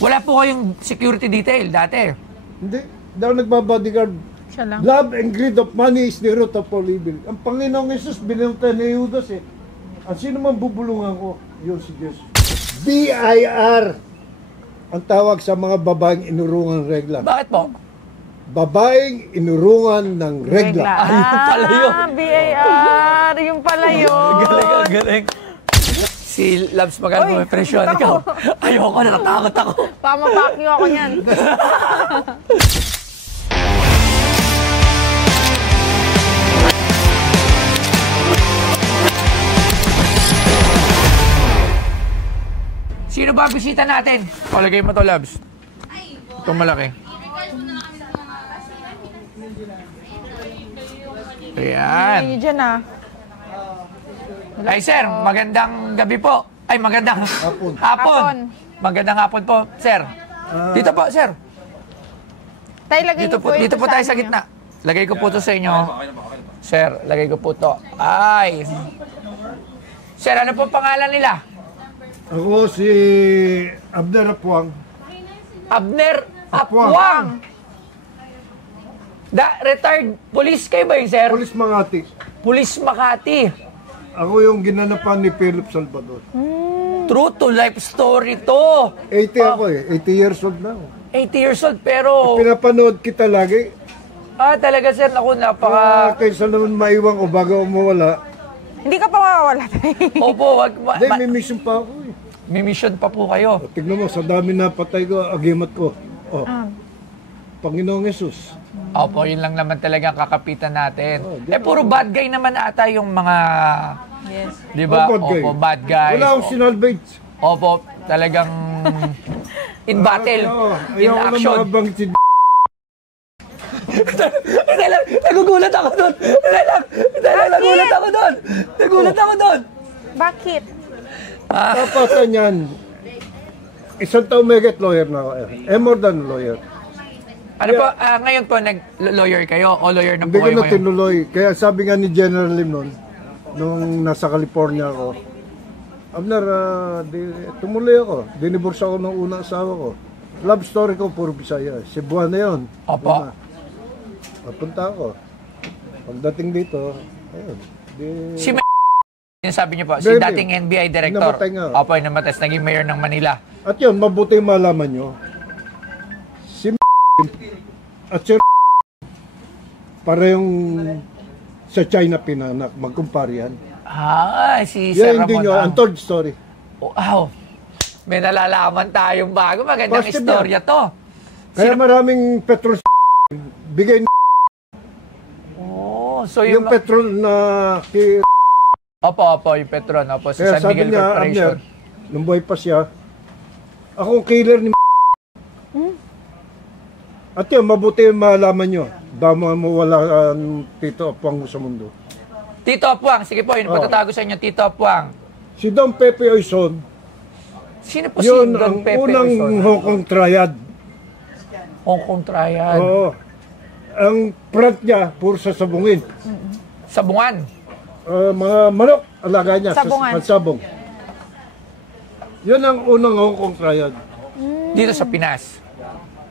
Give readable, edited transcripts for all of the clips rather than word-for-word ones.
Wala po kayong security detail dati. Hindi. Hindi ako nagbabodyguard. Siya lang. Love and greed of money is the root of all evil. Ang Panginoong Jesus, binunta ni Judas eh. Ang sino man bubulungan ko, yun si Jesus. BIR ang tawag sa mga babaeng inurungan regla. Bakit po? Babaeng inurungan ng regla. Ay, yung pala yun. BAR, yung pala yun. Galing, galing. Si Labs magkano may presyon. Ikaw, ayoko, natatakot ako. Pamapak niyo ako niyan. Sino ba bisita natin? Palagay mo to, Labs. Itong malaki. Ayan. Ay, dyan ah. Ay, sir, magandang gabi po. Ay, magandang Hapon. hapon. Magandang hapon po, sir. Dito po, sir. Tayo, lagay Dito niyo po, dito po tayo sa gitna. Lagay ko po to sa inyo. Sir, lagay ko po to. Ay. Sir, ano po pangalan nila? Ako si Abner Apuang. Abner Apuang. Retired police kayo ba yun, sir? Police Makati. Police Makati. Ako yung ginanapan ni Philip Salvador. True to life story to. 80 ako eh. 80 years old na ako. 80 years old, pero... Pinapanood kita lagi. Talaga, sir, ako napaka... Kaysa naman maiwan ko bago mawala. Hindi ka pa mawawala tayo. Opo, wag... Hindi, may mission pa ako eh. May mission pa po kayo. Tignan mo, sa dami na patay ko, agimat ko. Oh. Panginoong Jesus. Opo, yun lang naman talaga ang kakapitan natin. Puro bad guy naman ata yung mga... Yes. Di ba? Bad guy. Opo, bad guy. Wala akong sinalvage. Opo, talagang... in battle, in action. Ayaw ko si Nagugulat ako doon. Nagulat ako doon. Nagulat ako doon. Bakit? Tapatan yan. Isang taon may get lawyer na ako. More than lawyer. Ano po, ngayon po, nag-lawyer kayo o lawyer na Hindi po ko kayo na ngayon? tinuloy. Kaya sabi nga ni General Lim noon, nung nasa California ako, Abner, tumuloy ako. Diniborsa ako ng unang asawa ko. Love story ko, puro Bisaya. Cebuana yun. Opo. Papunta ako. Pagdating dito, ayun. Si yung sabi niyo po, si Hindi. dating NBI director. Namatay nga. Opo, namatay. Naging mayor ng Manila. At yun, mabuti yung malaman nyo. Si at si parehong sa China pinanak, magkumpare yan. Si Sir Yan hindi Ramon. nyo, untold story. Wow. May nalalaman tayong bago. Magandang Positive istorya to. Kaya maraming petrol bigay So yung petrol na Opo, yung Petron. Opo, sa kaya San sabi Miguel niya, Corporation. Abner, nung buhay pa siya, ako killer ni At yun, mabuti yung malaman nyo. Dama mo wala Tito Apuang sa mundo. Tito Apuang. Sige po, yun patatago sa inyo, Tito Apuang. Si Don Pepe Oison, Sino po si yun Don ang Pepe unang Oison? Hong Kong triad. Hong Kong Triad. Oo. Ang front niya, puro sa sabungin. Sabungan. Mga manok, alaga niya Sabungan. sa pansabong. Yun ang unang Hong Kong triad. Dito sa Pinas.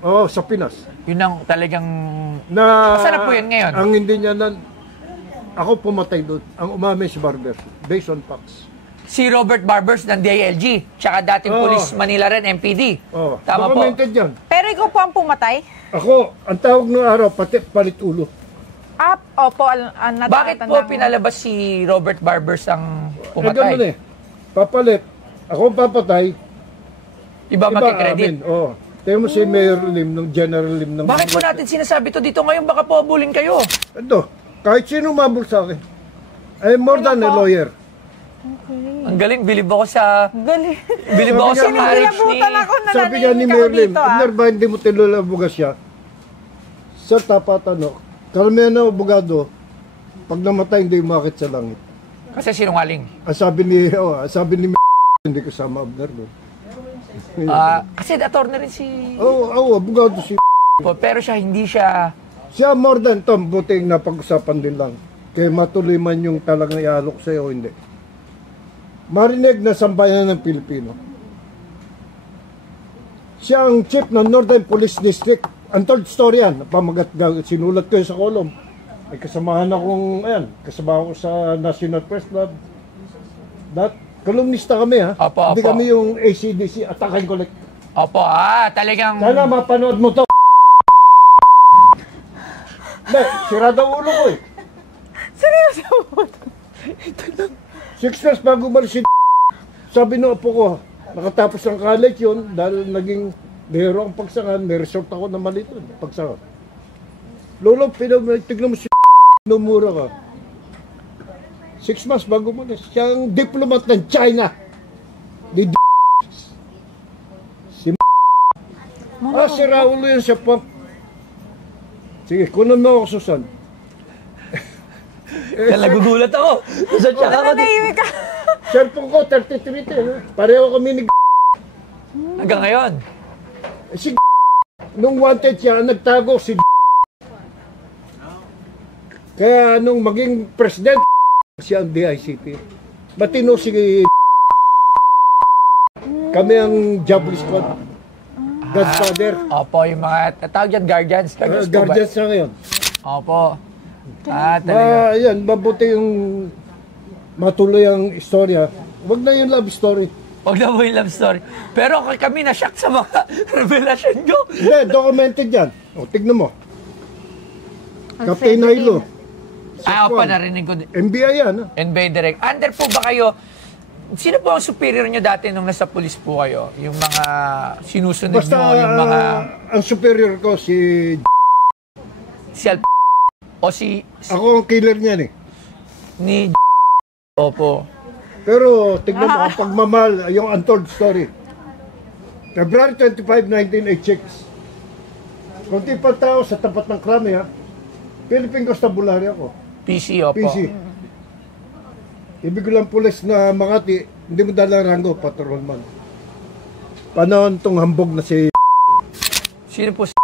Oo, sa Pinas. Yun ang talagang... Na, Saan na po yun ngayon? Ang hindi niya ako pumatay doon. Ang umami si Barber. Based on facts. Si Robert Barbers ng DILG. Tsaka dating Police Manila rin, MPD. Oh, Tama po. documented yan. Pero ikaw po ang pumatay? Ako, ang tawag ng araw, palit ulo. Opo, Bakit po pinalabas si Robert Barbers ang pumatay? Ganun eh. Papalit. Ako papatay. Iba magkikredit. amin. Oo. Tayo mo si Mayor Lim, ng General Lim. Ng Bakit po natin sinasabi to dito ngayon? Baka po abulin kayo. Ito, kahit sino mabul sa akin. I'm more than a lawyer. Ang galing, bilib ako sa... Galing. Bilib ako sa marriage ni... Sinilabutan ako na Sabi nga ni nanahimik Mayor ako Lim, dito Abner ba hindi mo tinulabugas siya? Sa tapatan, no? Karamihan na abogado, pag namatay hindi umakit sa langit. Kasi sinungaling. Sabi ni hindi kasama Abner doon. Kasi attorney rin si... Oo, abogado si Pero siya, hindi siya... Siya more than Tom, buting napag-usapan din lang. Kaya matuloy man yung talagang ialok sa'yo o hindi. Marinig na sambayan ng Pilipino. Siya ang chief ng Northern Police District. Untold story yan. Sinulat ko yun sa column. May kasamahan akong, kasama ako sa National Press Club. Kolumnista kami ha. Opo, Hindi opo. kami yung ACDC, Attack and Collect. Opo, talagang... Sana mapanood mo to. Hindi, sirada ulo ko eh. Seryoso po. 6 years bago umalis si sabi ng apo ko, nakatapos ng college yun dahil naging bihero ang pagsangan, may resort ako na maliit doon, pagsangan. Lolo, tignan mo si numura ka. 6 months bago umalis. Siya ang diplomat ng China. Si si Raulo yun siya po. Sige, kunan mo ako, Susan. Nagugulat ako. Sa tsaka ko. Nanahimik ka. Cellphone ko, 33 10. Pareho kami ni Hanggang ngayon. si nung wanted siya, nagtago si kaya nung maging president, siya ang DICT. Matino si kami ang Jabal Squad. Godfather. Opo, yung mga tawag dyan, guardians. Guardians po ba? Guardians na ngayon. Opo. Talaga. Yan, mabuti yung matuloy ang istorya. Wag na yung love story. Huwag na mo yung love story. Pero kami na-shock sa mga revelation ko. Hindi, documented yan. O, tignan mo. Captain Hilo. Opo, narinig ko. NBI yan. Ha? NBA Direct. Under po ba kayo? Sino po ang superior nyo dati nung nasa police po kayo? Yung mga sinusunod Basta nyo, yung mga... ang superior ko si Si o si... ako ang killer niyan eh. Ni... Opo. Pero tignan mo ang pagmamahal, yung untold story. February 25, 1986. Kunti pa tao sa tapat ng krami ha. Philippine Constabulary ako. PC, opo. PC. Ibig ko lang pulis na Makati, hindi mo dala rango, patrolman. Panahon tong hambog na si Sino po si...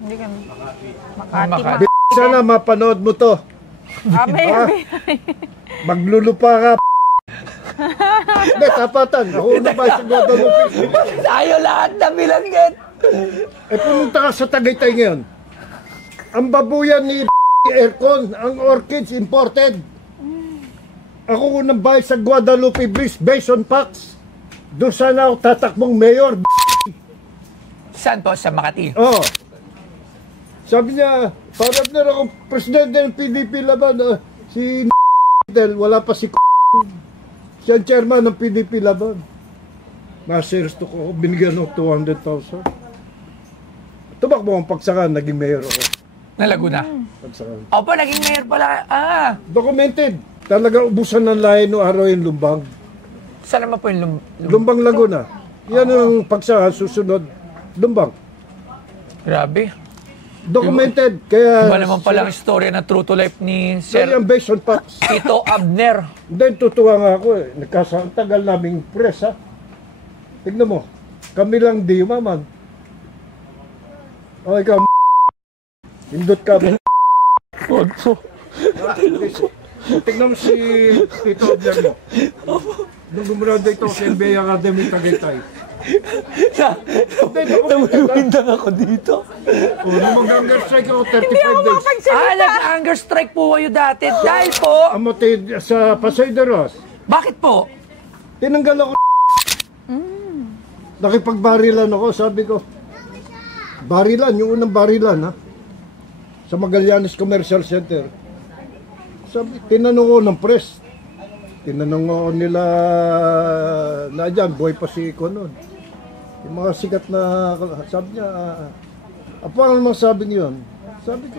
Hindi kami. Makati. sana mapanood mo to. Amen. Maglulupa ka. Hindi, tapatan. Ako na ba sa Guadalupe? Tayo lahat na bilangin. Pumunta ka sa Tagaytay ngayon. Ang babuyan ni aircon, ang orchids imported. Ako unang bahay sa Guadalupe Bridge based on facts. Doon sana ako tatakbong mayor. Saan po? Sa Makati? Oh. Sabi niya, parang na akong presidente ng PDP laban. Si wala pa si siya ang chairman ng PDP laban. Nasersto ko, binigyan ng 200,000. Tumakbo ang pagsakan, naging mayor ako. Na Laguna? Pagsakan. Opo, naging mayor pala. Documented. Talaga ubusan ng lahi no araw yung Lumbang. Saan naman po yung Lumbang Laguna. Yan ang pagsakan, susunod. Lumbang. Grabe. Documented. Kaya Iba naman pala ang istorya ng true to life ni Sir Sir, based on facts. Tito Abner. Then tutuwa nga ako eh. Nagkasantagal naming press ha. Tignan mo. Kami lang di umaman. O ikaw hindot ka ba? Huwag po. Tignan mo si Tito Abner mo. Nung gumraduate ako sa NBA Academy Tagaytay. Namulwindang ako dito. O nung mag-hunger strike ako 35 days. Nag-hunger strike po kayo dati. Dahil po, Amatid sa Pasay de Ros. bakit po? Tinanggal ako. Nakipagbarilan ako, sabi ko. Barilan, yung unang barilan ha. Sa Magallanes Commercial Center. Sabi, tinanong ko ng press. Tinanong ko nila na dyan, buhay pa si Iko noon. Yung mga sikat na, sabi niya, apa ang mga sabi niyon? Sabi ko,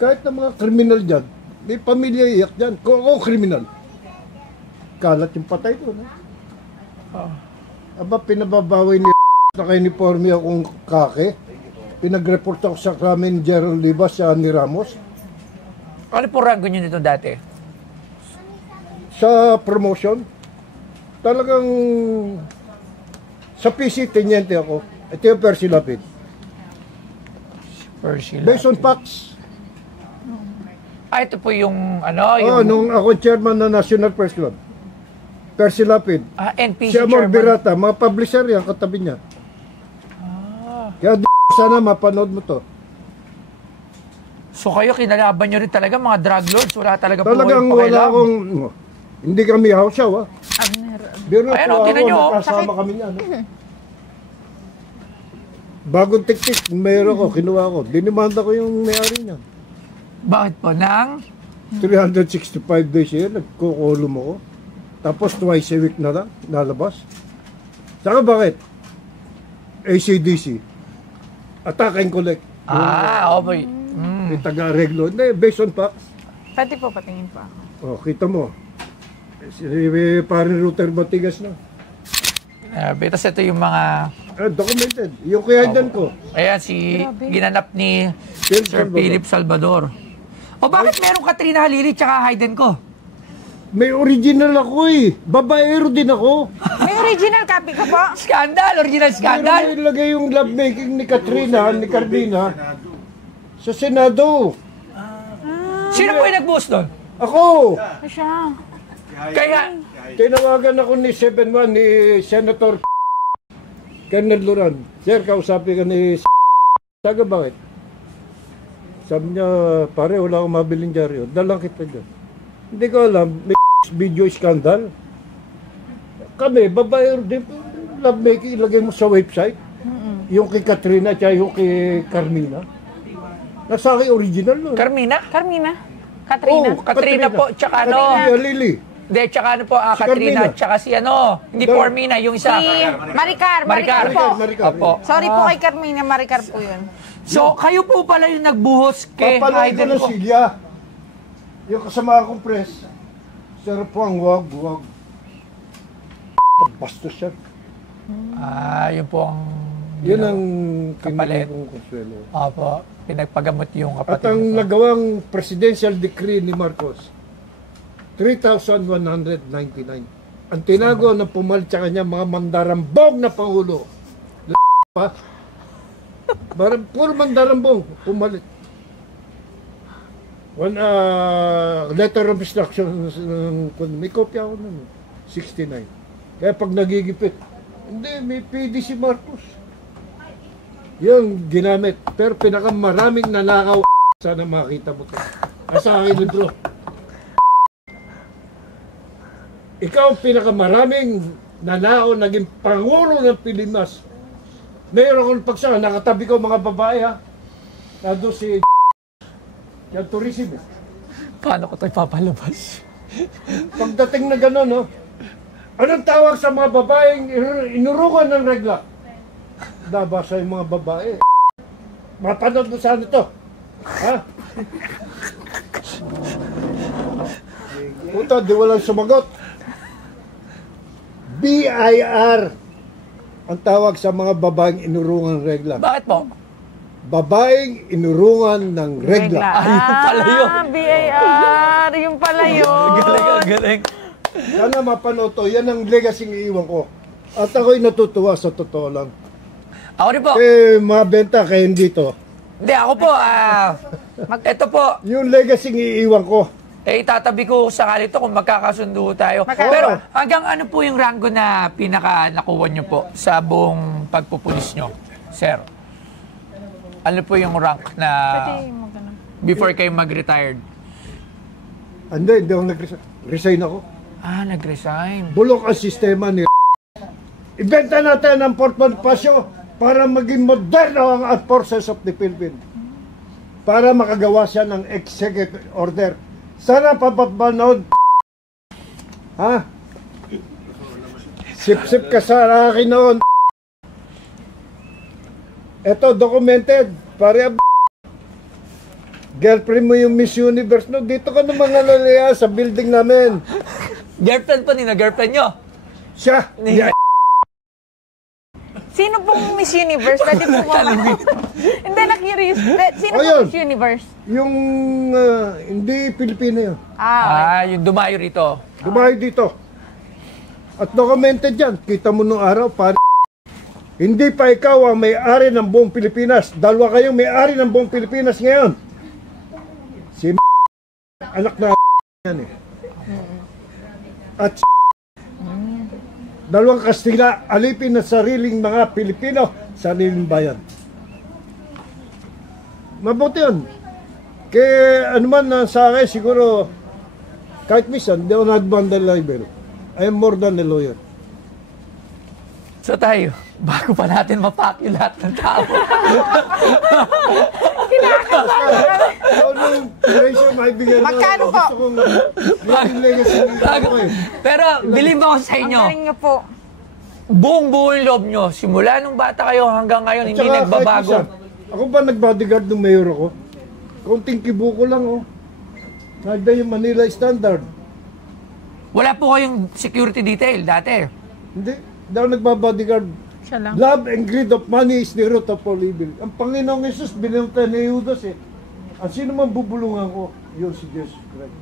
kahit na mga kriminal dyan, may pamilya iyak dyan. Kung ako kriminal, kalat yung patay doon. Aba, pinababawi ni naka-uniforme akong kake. Pinag-report ako sa Kramen Gerald Libas sa ni Ramos. Ano po rango nyo nito dati? Sa promotion, talagang sa PC, tenyente ako. Ito yung Percy Lapid. Percy Based on facts. ito po yung ano, yung... Nung ako chairman ng National Press Club. Percy Lapid. NPC Si Amor chairman. Birata, mga publisher yan, katabi niya. Kaya sana mapanood mo to. So kayo, kinalaban nyo rin talaga mga drug lords. Wala talaga po Talagang kayong wala pakialam. akong, hindi kami hawsyaw, ha? Biro Ayan, po tingnan ako, nyo, nakasama kami niya, no? Bagong tiktik, mayroon ko, kinuha ko. Dinimanda ko yung may-ari niya. Bakit po? Nang? 365 days yun, nagkukulong ako. Tapos twice a week na lang, nalabas. Saka bakit? ACDC. Attack and collect. Okay. May taga-reglo. Hindi, based on facts. Pwede po, patingin po ako. Oh, kita mo. Parang router Batigas na. Betas ito yung mga... Documented. Yung kayaidan ko. Ayan, si ginanap ni Phil Sir Salvador. Philip Salvador. O bakit merong Katrina Halili tsaka Hayden ko? May original ako eh. Babaero din ako. May original copy ka po? Scandal! Original Pero scandal! may ilagay yung lovemaking ni Katrina, ni Carmina, sa Senado. Sino po yung nag-boost doon? Ako! Siya. Kaya, Tinawagan ako ni 7-1 ni Senator Kernel Duran. Sir, kausapin ka ni Saga, bakit? Sabi niya, pare, wala akong mabiling dyaryo. Dalang kita dyan. Hindi ko alam, may video scandal. Kami, babae din, lovemaking, ilagay mo sa website. Yung kay Katrina at yung kay Carmina. Nasa akin original no? Carmina? Carmina? Katrina? Oh, Katrina po, tsaka ano? Katrina Lily. Hindi, tsaka ano po, Si Katrina, Carmina. tsaka si ano, hindi po Armina, yung isa. Si Maricar. Maricar po. Maricar. Opo. Sorry po kay Carmina, Maricar po yun. So, kayo po pala yung nagbuhos kay Papanood ko Hayden ng ko. Silya. Yung kasama kong press. Sir Puang, wag. Bastos siya. Yun po ang... Yun ang Kapalit. kong konsuelo. Opo, pinagpagamot yung At kapatid ang ko. nagawang presidential decree ni Marcos, 3,199. Ang tinago ng pumalit sa kanya mga mandarambong na pangulo. Pa? Puro mandarambong pumalit. One letter of instruction, may kopya ako nun, 69. Kaya pag nagigipit, hindi, may PD si Marcos. Yung ginamit. Pero pinakamaraming nanakaw, sana makita mo ito. Asa akin libro. Ikaw ang pinakamaraming nanakaw, naging pangulo ng Pilipinas. Mayroon akong pagsa, nakatabi ko mga babae ha. Nado si yung tourism. Paano ko ito ipapalabas? Pagdating na gano'n, no? Anong tawag sa mga babaeng inurukan ng regla? Nabasa yung mga babae. Mapanood mo saan ito? Ha? Puta, di walang sumagot. BIR ang tawag sa mga babaeng inurungan ng regla. Bakit po? Babaeng inurungan ng regla. Yun pala yun. BAR, yung pala yun. Galing. Sana mapanood to. Yan ang legacy ng iwan ko. At ako'y natutuwa sa totoo lang. Ako rin po. Mabenta kayo dito. Hindi, ako po. Ito po. Yung legacy ng iwan ko. Itatabi ko sakali ito kung magkakasundo tayo. Pero hanggang ano po yung rango na pinaka nakuha nyo po sa buong pagpupulis nyo, sir? Ano po yung rank na Pwede mo ganun. before kayo mag-retired? Hindi ako nag-resign ako. Nag-resign. Bulok ang sistema ni Ibenta natin ang Port Bonifacio para maging moderno ang Armed Forces of the Philippines. Para makagawa siya ng executive order. Sana papapanood. Ha? Sip-sip ka sa akin noon. Ito, documented. Pare, girlfriend mo yung Miss Universe. No, dito ka naman nalalaya sa building namin. Girlfriend po nina, girlfriend nyo? Siya. Sino pong Miss Universe? Pwede po ba? Hindi, na-curious. Sino Oh, pong yun. Miss Universe? Yung hindi Pilipino yun. Okay. Yung dumayo rito. Dumayo dito. At documented yan. Kita mo nung araw, pare. Hindi pa ikaw ang may-ari ng buong Pilipinas. Dalawa kayong may-ari ng buong Pilipinas ngayon. Si anak na yan eh. At Dalawang Kastila, alipin na sariling mga Pilipino, sariling bayan. Mabuti yun. Kaya ano man sa akin, siguro, kahit minsan, hindi ako nag-bundle libel. I am more than a lawyer. So tayo, bago pa natin mapakyo lahat ng tao. Ano yung ratio maibigyan mo? Magkano po? Gusto kong maging legacy ng tao ko eh. Pero believe ako sa Ang inyo, galing niyo po. buong-buo yung loob nyo, simula nung bata kayo hanggang ngayon, hindi Tsaka kahit nagbabago. minsan, ako ba nag-bodyguard ng mayor ako? Konting kibo ko lang oh. Nagda yung Manila Standard. Wala po kayong security detail dati. Hindi ako nagbabodyguard. Siya lang. Love and greed of money is the root of all evil. Ang Panginoong Jesus binunta ni Judas eh. Ang sino man bubulungan ko, yun si Jesus Christ.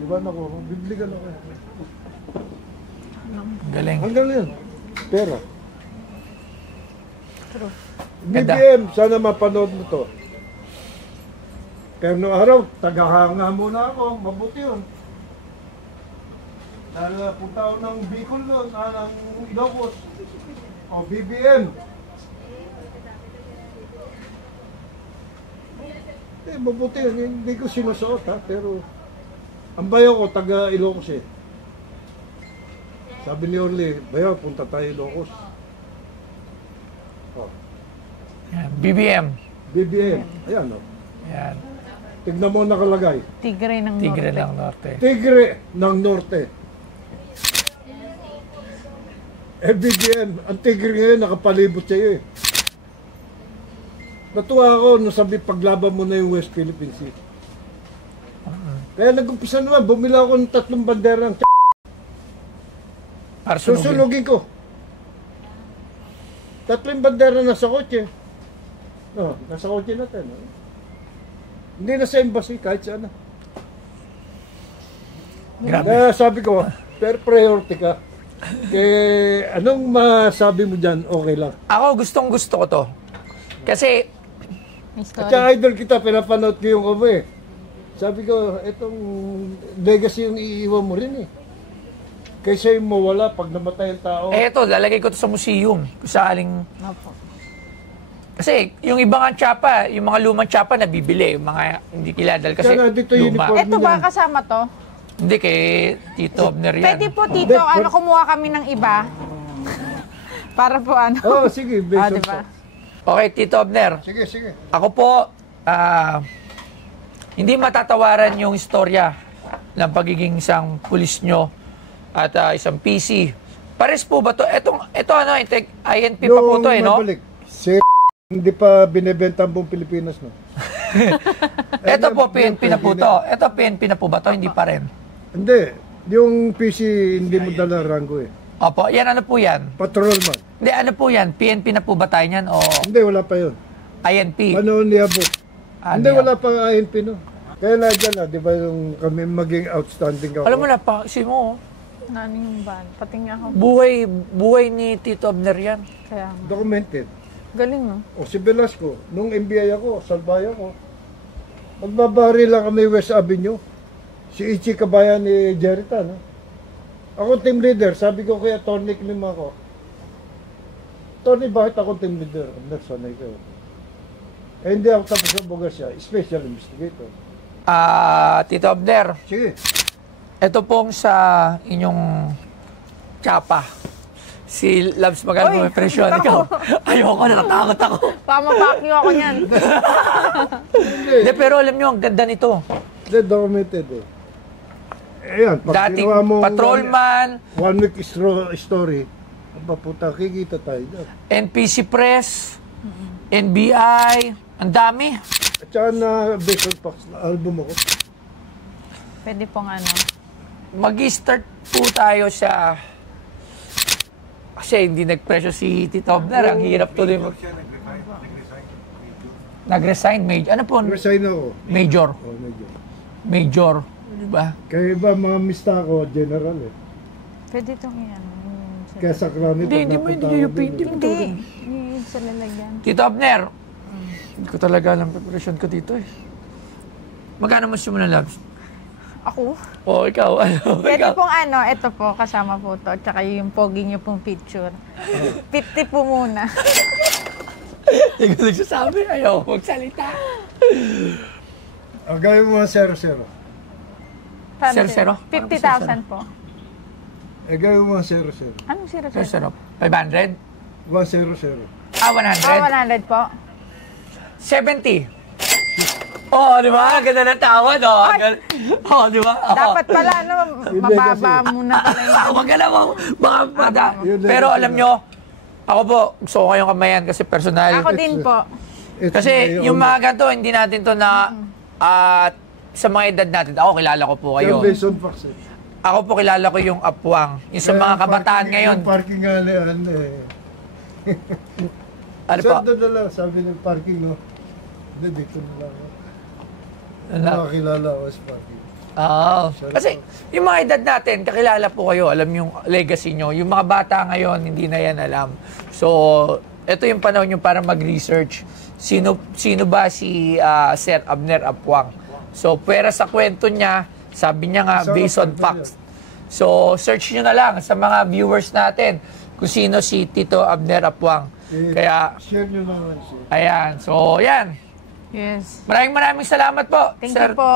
Di ba nako? Bibligan ako. Galing. Hanggang yun. Pera. Ganda. BBM, sana mapanood mo to. Kaya noong araw, tagahanga muna ako. Mabuti yun. Dahil punta ako ng Bicol noon, ng Ilocos. O, BBM. Mabuti yun. Hindi ko sinusuot ha, pero ang bayo ko, taga Ilocos eh. Sabi ni Orly, bayo, punta tayo Ilocos. O, Yan, BBM. BBM. Ayan o. Yan. Tignan mo nakalagay. Tigre ng Tigre Norte. ng Norte. Tigre ng Norte. BBM, ang tigre ngayon nakapalibot sa iyo eh. Natuwa ako nung sabi paglaban mo na yung West Philippine Sea. Kaya nag-umpisa naman, bumila ako ng 3 banderang Para sunugin. susunugin ko. 3 bandera nasa kotse. No, nasa kotse natin. No? Hindi na sa embassy, kahit saan. Grabe. Kaya sabi ko, per priority ka. Kaya anong masabi mo dyan, okay lang. Ako gustong gusto ko to. Kasi, May At story. saka idol kita, pinapanood ko yung kamo eh. Sabi ko, itong legacy yung iiwan mo rin eh. Kaysa yung mawala pag namatay ang tao. eto, lalagay ko to sa museum. Kung sakaling... Opo. Kasi, yung ibang tsapa, yung mga lumang tsapa nabibili. Yung mga hindi kiladal kasi Kaya nga, dito uniform. luma. Ito ba kasama to? Hindi, kay Tito Abner yan. Pwede po, Tito, ano, kumuha kami ng iba. Para po ano. Oo, sige, based on diba? facts. Okay, Tito Abner. Sige, sige. Ako po, hindi matatawaran yung istorya ng pagiging isang pulis nyo at isang PC. Pares po ba to? Ito ano, INP pa po to eh, no? mabalik, hindi pa binibenta ang buong Pilipinas, no? Ito po, PNP na po to. Ito, PNP na po ba to? Hindi pa rin. Hindi. Yung PC, hindi mo dala rango eh. Opo, yan ano po yan? Patrolman. Hindi, ano po yan? PNP na po ba tayo yan o Hindi, wala pa yun. INP? Panahon ni Abo. Hindi, niya. wala pa INP, no? Kaya na dyan, di ba yung kami maging outstanding ako? Alam mo na, kasi mo, Ano yung ban? Pati nga ako. buhay ni Tito Abner yan. Kaya nga. Documented. Galing, no? O si Velasco, nung MBI ako, salbay ako, magbabari lang kami West Avenue. Si Ichi kabayan ni Jerita, no? Ako team leader, sabi ko kay Atty. Klim ako, Tony, bakit ako team leader? Sanay ko. Eh, hindi ako tapos sa Bogasya, special investigator. Tito Abner, Sige. ito pong sa inyong tsapa. Si Labs magkano may presyon ikaw. Ayoko, natatakot ako. Pamapakyo ako niyan. Hindi, pero alam nyo, ang ganda nito. Hindi, documented eh. Ayan, pag Dating ginawa mo patrolman, one week story, aba puta, kikita tayo dyan. NPC Press, NBI, ang dami. At saka na Bacon Packs na album ako. Pwede pong ano. Mag-start po tayo sa... Kasi hindi nag-presyo si Tito Abner. Ang hirap tuloy mag... Nag-resign, Major. Ano po? Resign ako. Major. Oh, medyo. Major. Diba? Kaya iba mga mista ko, general eh. Pwede itong yan. Kaya sa krami, Hindi mo, hindi nyo pwede. Hindi. Yung sa lalagyan. Tito Abner, hindi ko talaga alam preparation ko dito eh. Magkano mo siya muna, Labs? Ako? O, ikaw, ano? Pwede Ikaw. pong ano, ito po, kasama po to. Tsaka yung pogi niyo pong picture. 50 po muna. Hindi ko nagsasabi. Ayaw, magsalita. Gawin mo 0-0. Paano Sir, sir? zero? 50,000 po. Gawin mo 0-0. Anong zero, Sir, sir? sir, 500? 1-0-0. Ah, 100? 100 po. 70. Oh, di ba? Ganda ng tawad, oh. Oh, di ba? Oh. Dapat pala, ano, mababa muna pala yung... Wag ka na mo. Baka mada. Yun lang Pero kasi alam na. nyo, ako po, gusto ko kayong kamayan kasi personal. Ako din po. Kasi yung mga ganito, hindi natin to na sa mga edad natin. Ako, kilala ko po kayo. Based on facts eh. Ako po, kilala ko yung Apwang. Yung sa mga kabataan ngayon. Yung parking alian eh. Ano po? Doon na lang, sabi ng parking, no? Hindi, dito na lang. Ano? Nakakilala ko sa parking. Oo. Kasi yung mga edad natin, kakilala po kayo, alam yung legacy nyo. Yung mga bata ngayon, hindi na yan alam. So, ito yung panahon nyo para mag-research. Sino ba si Sir Abner Apwang? So, pwera sa kwento niya, sabi niya nga, based on facts. So, search nyo na lang sa mga viewers natin kung sino si Tito Abner Apwang. Kaya, Share nyo naman siya. ayan. So, yan. Yes. Maraming salamat po, Thank Sir, you po.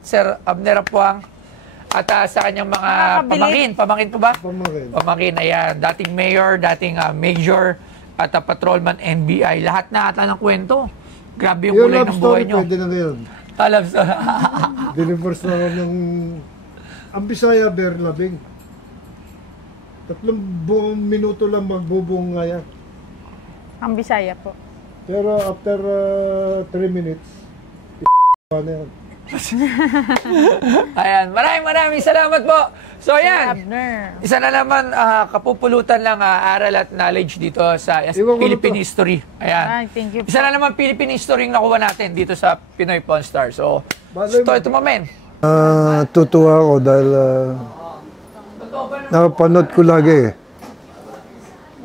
Sir Abner Apwang. At sa kanyang mga Nakakabili. pamangkin po ba? Pamarin. Pamangkin, ayan. Dating mayor, dating major, at patrolman NBI. Lahat na ata ng kwento. Grabe yung Yung kulay love ng buhay story nyo. pwede na ngayon. Love story. Deliverse na ako ng... Ang Bisaya, Bear Labing. 3 buong minuto lang magbubong nga yan. Ang Bisaya po. Pero after 3 minutes, na yan. Ayan. Maraming salamat po. So, ayan. Abner. Isa na naman kapupulutan lang aral at knowledge dito sa Iwan ko Philippine na to. history. Ayan. Ay, thank you po. Isa na naman Philippine history yung nakuha natin dito sa Pinoy Pawn Star. So, Bagay mo. ito mamen. Tutuwa ako dahil nakapanood ko lagi eh.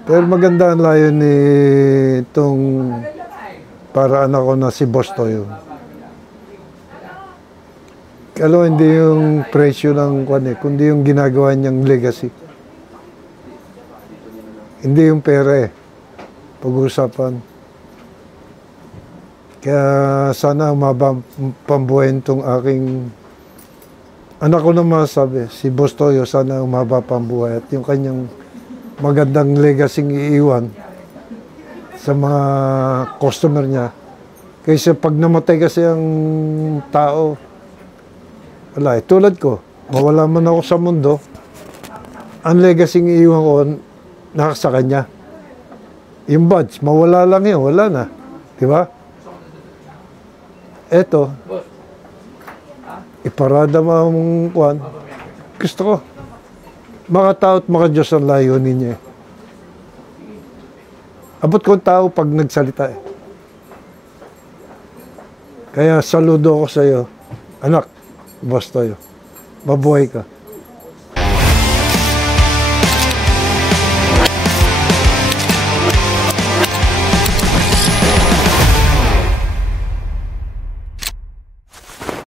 Pero maganda ang layo ni itong para anak ko na si Boss Toyo. Kalo hindi yung presyo ng kwan eh, kundi yung ginagawa niyang legacy. Hindi yung pera eh. Pag-uusapan. Kaya sana mapambuhayin itong aking anak ko na masabi, si Boss Toyo, sana umaba pambuhay at yung kanyang magandang legacy iiwan sa mga customer niya. Kaysa pag namatay kasi ang tao, wala eh. Tulad ko, mawala man ako sa mundo, ang legacy iiwan ko nakasa kanya. Yung badge, mawala lang yun, wala na. Di ba? Eto, iparada mo ang kwan. Gusto ko, makatao at makadiyos ang layunin niya. Abot kong tao pag nagsalita eh. Kaya saludo ako sa iyo, anak, Boss Toyo. Mabuhay ka.